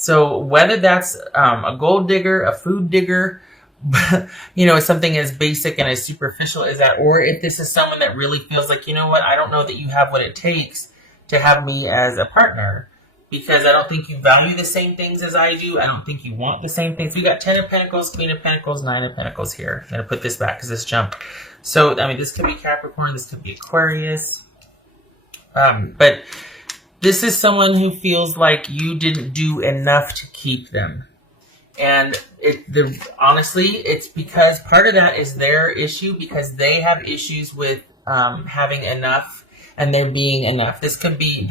So whether that's a gold digger, a food digger, something as basic and as superficial as that, or if this is someone that really feels like, you know what, I don't know that you have what it takes to have me as a partner, because I don't think you value the same things as I do. I don't think you want the same things. We got 10 of Pentacles, Queen of Pentacles, 9 of Pentacles here. I'm going to put this back because this jumped. So, this could be Capricorn, this could be Aquarius. But this is someone who feels like you didn't do enough to keep them. And honestly, it's because part of that is their issue, because they have issues with having enough and there being enough. This could be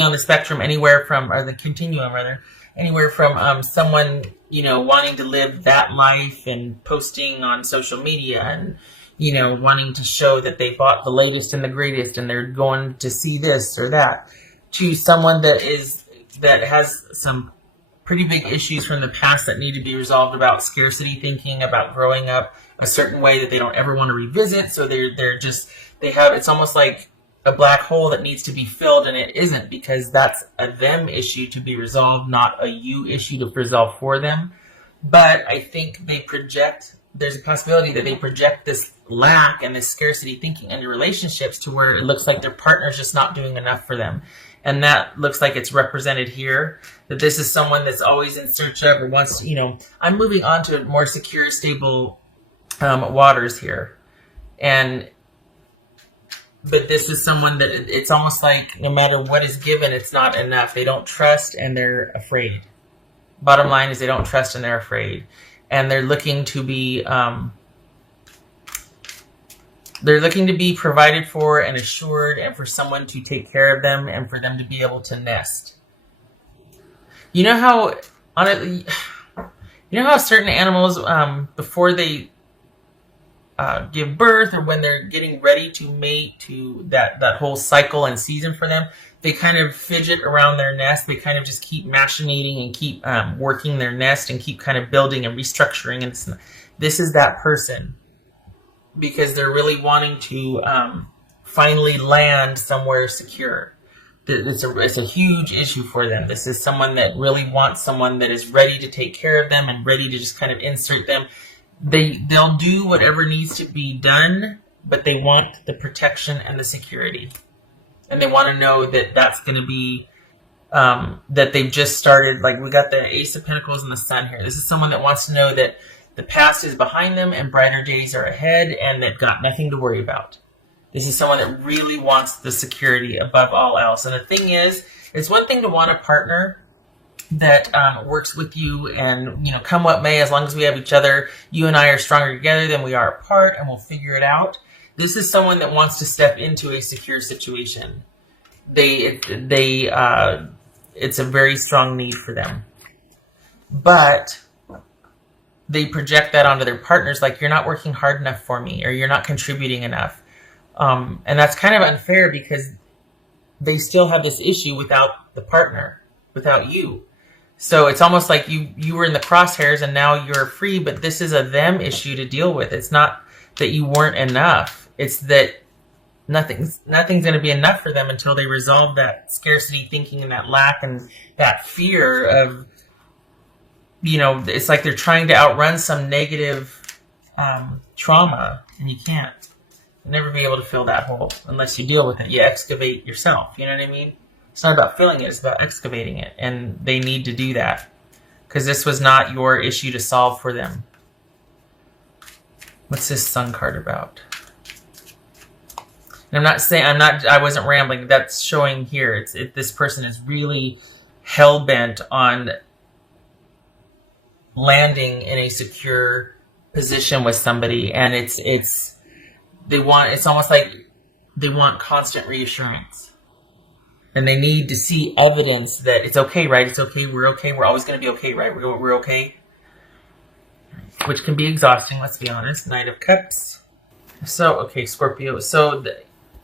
on the spectrum anywhere from, or the continuum rather, anywhere from someone, wanting to live that life and posting on social media and, wanting to show that they bought the latest and the greatest and they're going to see this or that, to someone that has some pretty big issues from the past that need to be resolved about scarcity thinking, about growing up a certain way that they don't ever want to revisit. So it's almost like a black hole that needs to be filled, and it isn't, because that's a them issue to be resolved, not a you issue to resolve for them. But I think there's a possibility that they project this lack and this scarcity thinking into relationships to where it looks like their partner's just not doing enough for them. And that looks like it's represented here, that this is someone that's always in search of or wants, I'm moving on to more secure, stable waters here. But this is someone that it's almost like no matter what is given, it's not enough. They don't trust and they're afraid. Bottom line is they don't trust and they're afraid. And they're looking to be provided for and assured, and for someone to take care of them and for them to be able to nest. You know how certain animals, before they give birth, or when they're getting ready to mate, to that whole cycle and season for them, they kind of fidget around their nest. They kind of just keep machinating and keep working their nest and keep kind of building and restructuring. And this is that person, because they're really wanting to finally land somewhere secure. It's a huge issue for them. This is someone that really wants someone that is ready to take care of them and ready to just kind of insert them. They'll do whatever needs to be done, but they want the protection and the security. And they want to know that that's going to be, that they've just started. Like, we got the Ace of Pentacles and the Sun here. This is someone that wants to know that the past is behind them and brighter days are ahead, and they've got nothing to worry about. This is someone that really wants the security above all else. And the thing is, it's one thing to want a partner that works with you, and come what may, as long as we have each other, you and I are stronger together than we are apart, and we'll figure it out. This is someone that wants to step into a secure situation. It's a very strong need for them, but they project that onto their partners, like, you're not working hard enough for me, or you're not contributing enough. And that's kind of unfair, because they still have this issue without the partner, without you. So it's almost like you were in the crosshairs and now you're free, but this is a them issue to deal with. It's not that you weren't enough. It's that nothing's going to be enough for them until they resolve that scarcity thinking and that lack and that fear of, it's like they're trying to outrun some negative trauma, and you can't. You'll never be able to fill that hole unless you deal with it. You excavate yourself. You know what I mean? It's not about filling it, it's about excavating it. And they need to do that, because this was not your issue to solve for them. What's this Sun card about? And I wasn't rambling. That's showing here. This person is really hell-bent on landing in a secure position with somebody. And it's almost like they want constant reassurance. And they need to see evidence that it's okay, right? It's okay, we're always going to be okay, right? We're okay. Which can be exhausting, let's be honest. Knight of Cups. So, okay, Scorpio. So,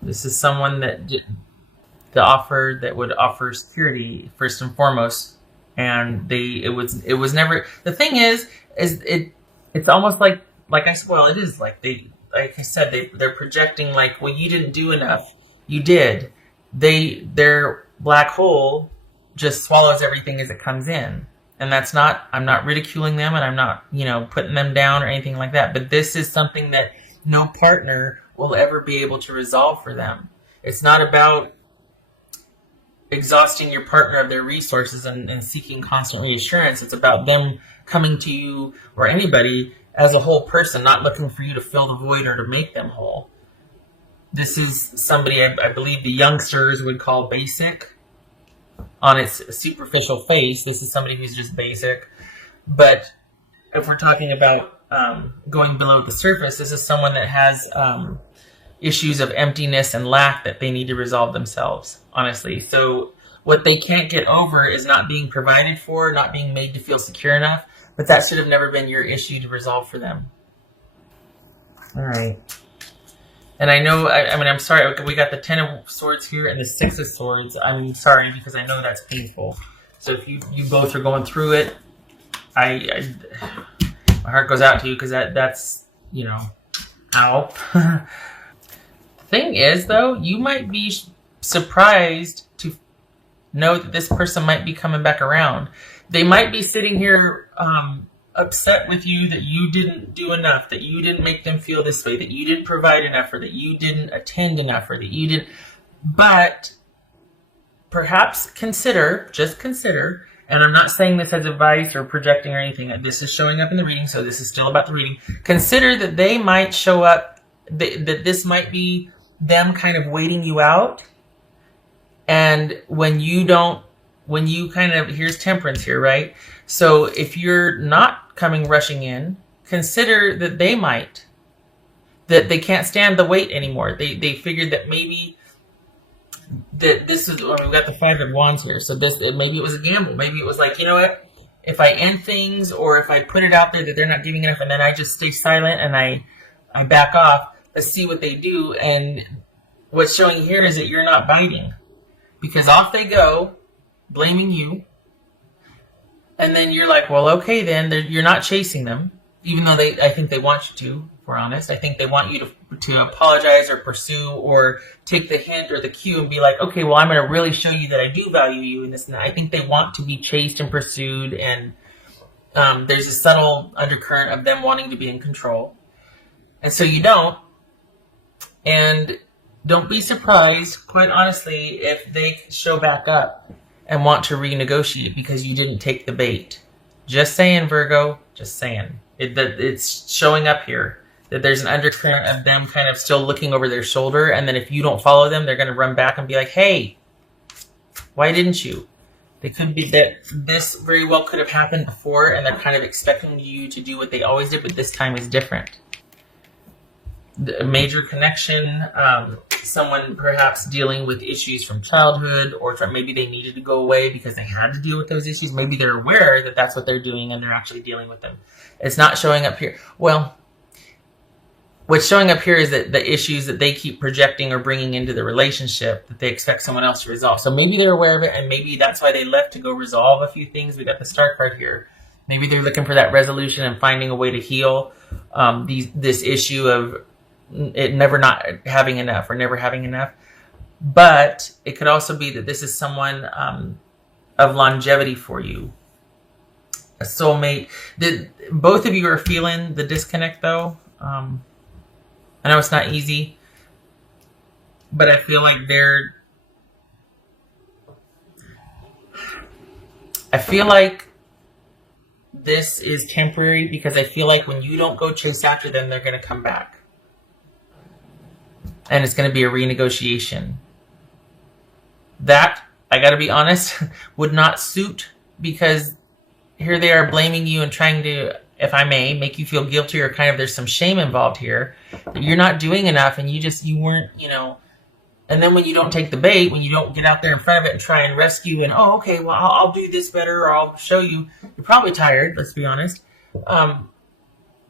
this is someone that that would offer security, first and foremost. And it was never... The thing is it's almost like I said, well, it is like I said, they're projecting like, well, you didn't do enough. You did. Their black hole just swallows everything as it comes in. And I'm not ridiculing them, and I'm not, putting them down or anything like that. But this is something that no partner will ever be able to resolve for them. It's not about exhausting your partner of their resources and seeking constant reassurance. It's about them coming to you or anybody as a whole person, not looking for you to fill the void or to make them whole. This is somebody I believe the youngsters would call basic. On its superficial face, this is somebody who's just basic. But if we're talking about going below the surface, this is someone that has issues of emptiness and lack that they need to resolve themselves, honestly. So what they can't get over is not being provided for, not being made to feel secure enough, but that should have never been your issue to resolve for them. All right. And I know, I'm sorry, we got the 10 of Swords here and the 6 of Swords. I'm sorry, because I know that's painful. So if you both are going through it, my heart goes out to you, because that's, ow. Thing is, though, you might be surprised to know that this person might be coming back around. They might be sitting here upset with you that you didn't do enough, that you didn't make them feel this way, that you didn't provide enough, or that you didn't attend enough, or that you didn't. But perhaps just consider, and I'm not saying this as advice or projecting or anything, this is showing up in the reading, so this is still about the reading. Consider that they might show up, that this might be them kind of waiting you out, and when you here's Temperance here, right? So if you're not coming rushing in, consider that that they can't stand the wait anymore. They figured that maybe that this is, we've got the 5 of Wands here, so maybe it was a gamble. Maybe it was like, you know what, if I end things, or if I put it out there that they're not giving enough, and then I just stay silent and I back off, let's see what they do. And what's showing here is that you're not biting, because off they go, blaming you. And then you're like, well, okay, then you're not chasing them, even though I think they want you to, if we're honest. I think they want you to apologize or pursue or take the hint or the cue and be like, okay, well, I'm going to really show you that I do value you in this and that. I think they want to be chased and pursued, and there's a subtle undercurrent of them wanting to be in control. And so you don't. And don't be surprised, quite honestly, if they show back up and want to renegotiate because you didn't take the bait. Just saying, Virgo. Just saying. It's showing up here that there's an undercurrent of them kind of still looking over their shoulder, and then if you don't follow them, they're going to run back and be like, hey, why didn't you? They could be that this very well could have happened before, and they're kind of expecting you to do what they always did, but this time is different. A major connection, someone perhaps dealing with issues from childhood, or maybe they needed to go away because they had to deal with those issues. Maybe they're aware that that's what they're doing and they're actually dealing with them. It's not showing up here. Well, what's showing up here is that the issues that they keep projecting or bringing into the relationship that they expect someone else to resolve. So maybe they're aware of it, and maybe that's why they left to go resolve a few things. We got the Star card here. Maybe they're looking for that resolution and finding a way to heal this issue of it never not having enough or never having enough. But it could also be that this is someone of longevity for you, a soulmate. Both of you are feeling the disconnect, though. I know it's not easy, but I feel like this is temporary, because I feel like when you don't go chase after them, they're going to come back. And it's going to be a renegotiation. That, I got to be honest, would not suit, because here they are blaming you and trying to, if I may, make you feel guilty, or kind of there's some shame involved here. That you're not doing enough, and you weren't, and then when you don't take the bait, when you don't get out there in front of it and try and rescue and, oh, okay, well, I'll do this better, or I'll show you. You're probably tired, let's be honest.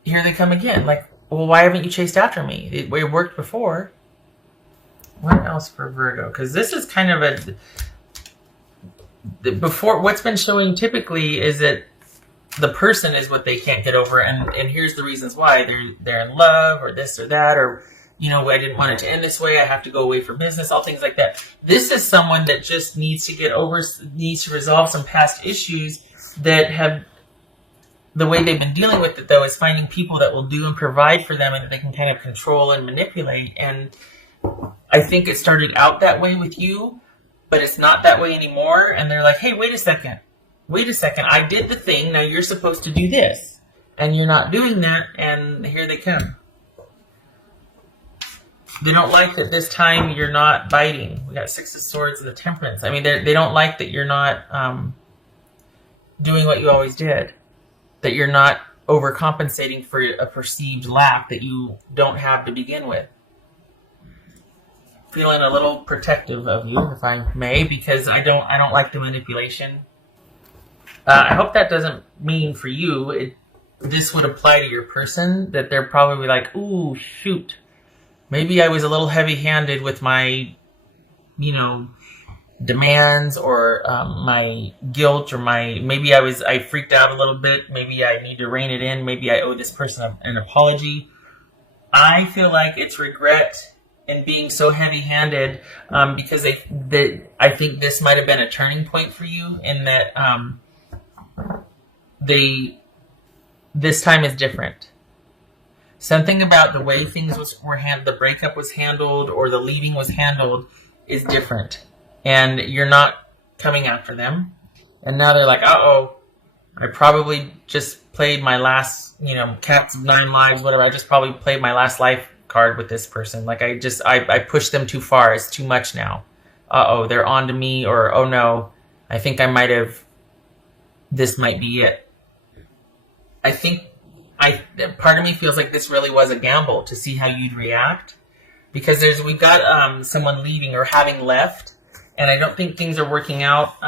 Here they come again. Like, well, why haven't you chased after me? It worked before. What else for Virgo? Because this is kind of before, what's been showing typically is that the person is what they can't get over, and here's the reasons why. They're in love, or this or that, or I didn't want it to end this way, I have to go away for business, all things like that. This is someone that just needs to resolve some past issues that have the way they've been dealing with it though is finding people that will do and provide for them and that they can kind of control and manipulate. And I think it started out that way with you, but it's not that way anymore. And they're like, hey, wait a second. I did the thing. Now you're supposed to do this. And you're not doing that. And here they come. They don't like that this time you're not biting. We got Six of Swords and the Temperance. I mean, they don't like that you're not doing what you always did. That you're not overcompensating for a perceived lack that you don't have to begin with. Feeling a little protective of you, if I may, because I don't like the manipulation. I hope that doesn't mean for you this would apply to your person, that they're probably like, ooh, shoot. Maybe I was a little heavy-handed with my, demands or my guilt or maybe I freaked out a little bit. Maybe I need to rein it in. Maybe I owe this person an apology. I feel like it's regret and being so heavy-handed because I think this might have been a turning point for you in that this time is different. Something about the way things were handled, the breakup was handled or the leaving was handled is different. And you're not coming after them. And now they're like, uh-oh, I probably just played my last, Cats of 9 Lives, whatever. I just probably played my last life card with this person. Like I pushed them too far. It's too much now. Uh-oh, they're on to me. Or, oh no, I think this might be it. I think part of me feels like this really was a gamble to see how you'd react. Because we've got someone leaving or having left. And I don't think things are working out.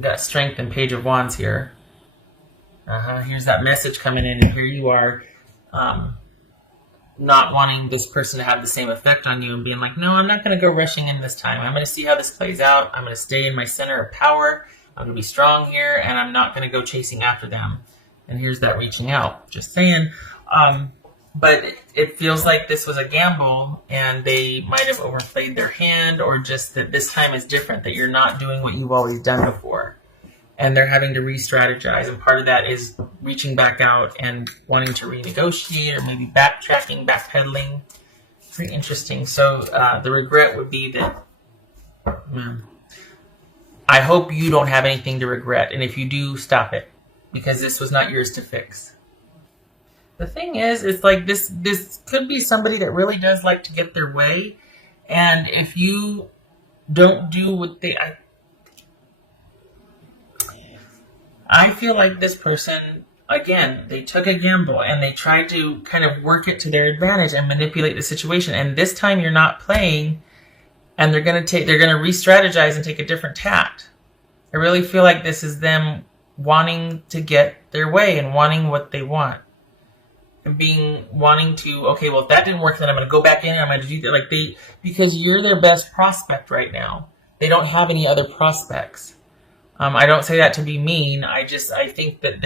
Got Strength and Page of Wands here. Here's that message coming in, and here you are not wanting this person to have the same effect on you and being like, no, I'm not going to go rushing in this time. I'm going to see how this plays out. I'm going to stay in my center of power. I'm going to be strong here, and I'm not going to go chasing after them. And here's that reaching out. Just saying. But it feels like this was a gamble and they might have overplayed their hand or just that this time is different, that you're not doing what you've always done before. And they're having to re-strategize. And part of that is reaching back out and wanting to renegotiate or maybe backtracking, backpedaling. Pretty interesting. So the regret would be that I hope you don't have anything to regret. And if you do, stop it. Because this was not yours to fix. The thing is, it's like this could be somebody that really does like to get their way. And if you don't do what I feel like this person, again, they took a gamble and they tried to kind of work it to their advantage and manipulate the situation. And this time you're not playing and they're going to re-strategize and take a different tact. I really feel like this is them wanting to get their way and wanting what they want. Wanting to, okay, well, if that didn't work, then I'm going to go back in and I'm going to do that. Because you're their best prospect right now. They don't have any other prospects. I don't say that to be mean. I think that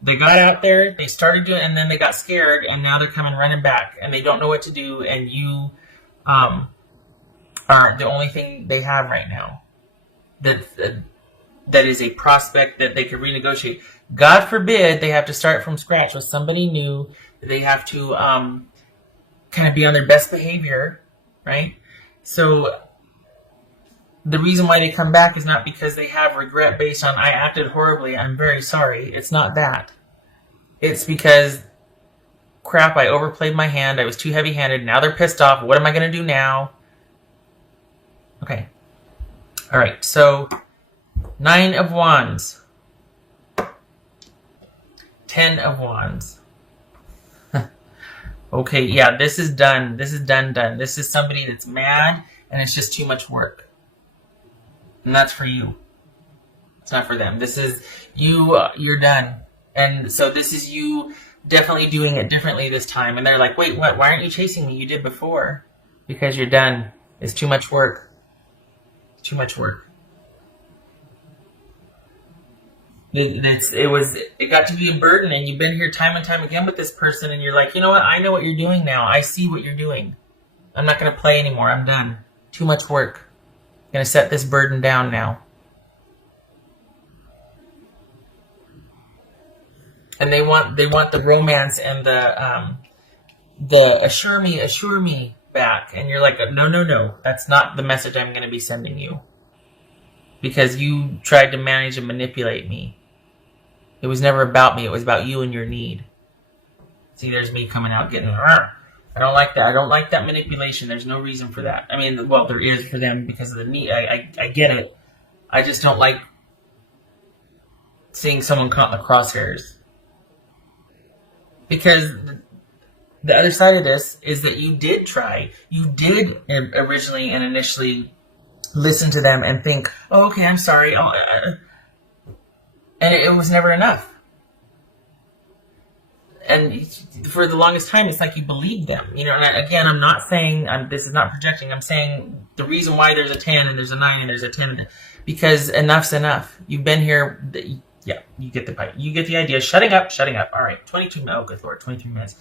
they got out there, they started doing it, and then they got scared, and now they're coming running back, and they don't know what to do, and you are the only thing they have right now that is a prospect that they could renegotiate. God forbid they have to start from scratch with somebody new. They have to kind of be on their best behavior, right? So the reason why they come back is not because they have regret based on I acted horribly, I'm very sorry. It's not that. It's because, crap, I overplayed my hand. I was too heavy-handed. Now they're pissed off. What am I going to do now? Okay. All right, so 9 of Wands. 10 of Wands. Okay, yeah, this is done. This is done. This is somebody that's mad, and it's just too much work. And that's for you. It's not for them. This is you, you're done. And so this is you definitely doing it differently this time. And they're like, wait, what? Why aren't you chasing me? You did before. Because you're done. It's too much work. Too much work. It got to be a burden, and you've been here time and time again with this person, and you're like, you know what? I know what you're doing now. I see what you're doing. I'm not going to play anymore. I'm done. Too much work. I'm going to set this burden down now. and they want the romance and the assure me back, and you're like, no, no, no, that's not the message I'm going to be sending you, because you tried to manage and manipulate me. It was never about me. It was about you and your need. See, there's me coming out getting. I don't like that. I don't like that manipulation. There's no reason for that. I mean, well, there is for them because of the need. I get it. I just don't like seeing someone caught in the crosshairs, because the other side of this is that you did try. You did originally and initially listen to them and think, oh, okay, I'm sorry. And it was never enough. And for the longest time, it's like you believed them. And again, I'm not saying, this is not projecting. I'm saying the reason why there's a 10 and there's a 9 and there's a 10, because enough's enough. You've been here. Yeah, you get the idea. Shutting up. All right, 22 minutes. Oh, good Lord, 23 minutes.